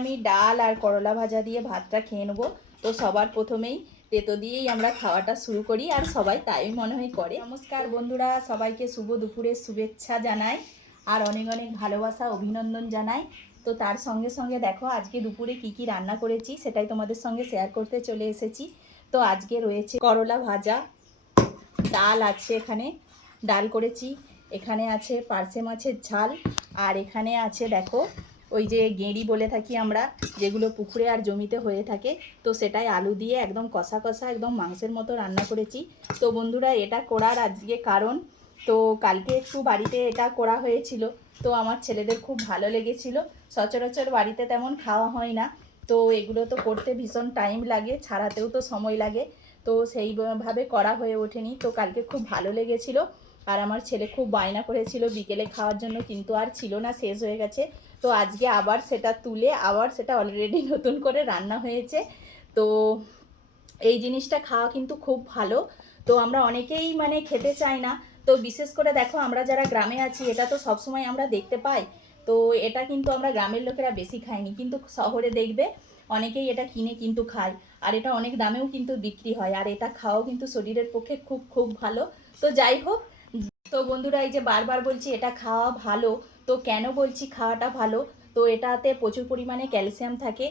আমি ডাল আর করলা ভাজা দিয়ে ভাতটা খেয়ে নেব। তো সবার প্রথমেই তেতো দিয়েই আমরা খাওয়াটা শুরু করি, আর সবাই তাই মনে হয় করে। নমস্কার বন্ধুরা, সবাইকে শুভ দুপুরের শুভেচ্ছা জানাই, আর অনেক অনেক ভালোবাসা, অভিনন্দন জানাই। তো তার সঙ্গে সঙ্গে দেখো, আজকে দুপুরে কি কি রান্না করেছি সেটাই তোমাদের সঙ্গে শেয়ার করতে চলে এসেছি। তো আজকে রয়েছে করলা ভাজা, ডাল আছে এখানে, ডাল করেছি। এখানে আছে পার্সে মাছের ঝাল, আর এখানে আছে দেখো ওই যে গেঁড়ি বলে থাকি আমরা, যেগুলো পুকুরে আর জমিতে হয়ে থাকে, তো সেটাই আলু দিয়ে একদম কষা কষা একদম মাংসের মতো রান্না করেছি। তো বন্ধুরা, এটা করার আজকে কারণ, তো কালকে একটু বাড়িতে এটা করা হয়েছিল, তো আমার ছেলেদের খুব ভালো লেগেছিল। সচরাচর বাড়িতে তেমন খাওয়া হয় না, তো এগুলো তো করতে ভীষণ টাইম লাগে, ছাড়াতেও তো সময় লাগে, তো সেইভাবে করা হয়ে ওঠেনি, তো কালকে খুব ভালো লেগেছিল। আর আমার ছেলে খুব বায়না করেছিল, বিকেলে খাওয়ার জন্য, কিন্তু আর ছিল না, শেষ হয়ে গেছে। তো আজকে আবার সেটা তুলে আবার সেটা অলরেডি নতুন করে রান্না হয়েছে। তো এই জিনিসটা খাওয়া কিন্তু খুব ভালো। তো আমরা অনেকেই মানে খেতে চাই না। তো বিশেষ করে দেখো আমরা যারা গ্রামে আছি, এটা তো সবসময় আমরা দেখতে পাই। তো এটা কিন্তু আমরা গ্রামের লোকেরা বেশি খাইনি কিন্তু শহরে দেখবে অনেকেই এটা কিনে কিন্তু খায়। আর এটা অনেক দামেও কিন্তু বিক্রি হয়। আর এটা খাওয়াও কিন্তু শরীরের পক্ষে খুব খুব ভালো। তো যাই হোক তো বন্ধুরা, এই যে বারবার বলছি এটা খাওয়া ভালো, তো কেন বলছি খাওয়াটা ভালো? তো এটাতে প্রচুর পরিমাণে ক্যালসিয়াম থাকে।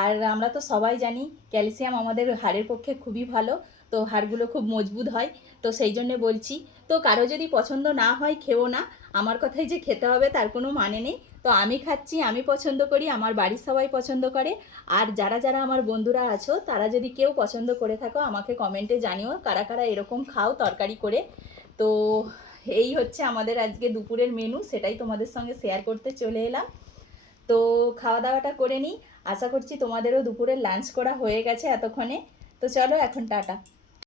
আর আমরা তো সবাই জানি ক্যালসিয়াম আমাদের হাড়ের পক্ষে খুবই ভালো, তো হাড়গুলো খুব মজবুত হয়, তো সেই জন্যে বলছি। তো কারও যদি পছন্দ না হয়, খেও না। আমার কথাই যে খেতে হবে তার কোনো মানে নেই। তো আমি খাচ্ছি, আমি পছন্দ করি, আমার বাড়ির সবাই পছন্দ করে। আর যারা যারা আমার বন্ধুরা আছো, তারা যদি কেউ পছন্দ করে থাকো, আমাকে কমেন্টে জানিও কারা কারা এরকম খাও তরকারি করে। তো এই হচ্ছে আমাদের আজকে দুপুরের মেনু সেটাই তোমাদের সঙ্গে শেয়ার করতে চলে এলাম। তো খাওয়া দাওয়াটা করে নিই। আশা করছি তোমাদেরও দুপুরের লাঞ্চ করা হয়ে গেছে এতক্ষণে। তো চলো এখন টাটা।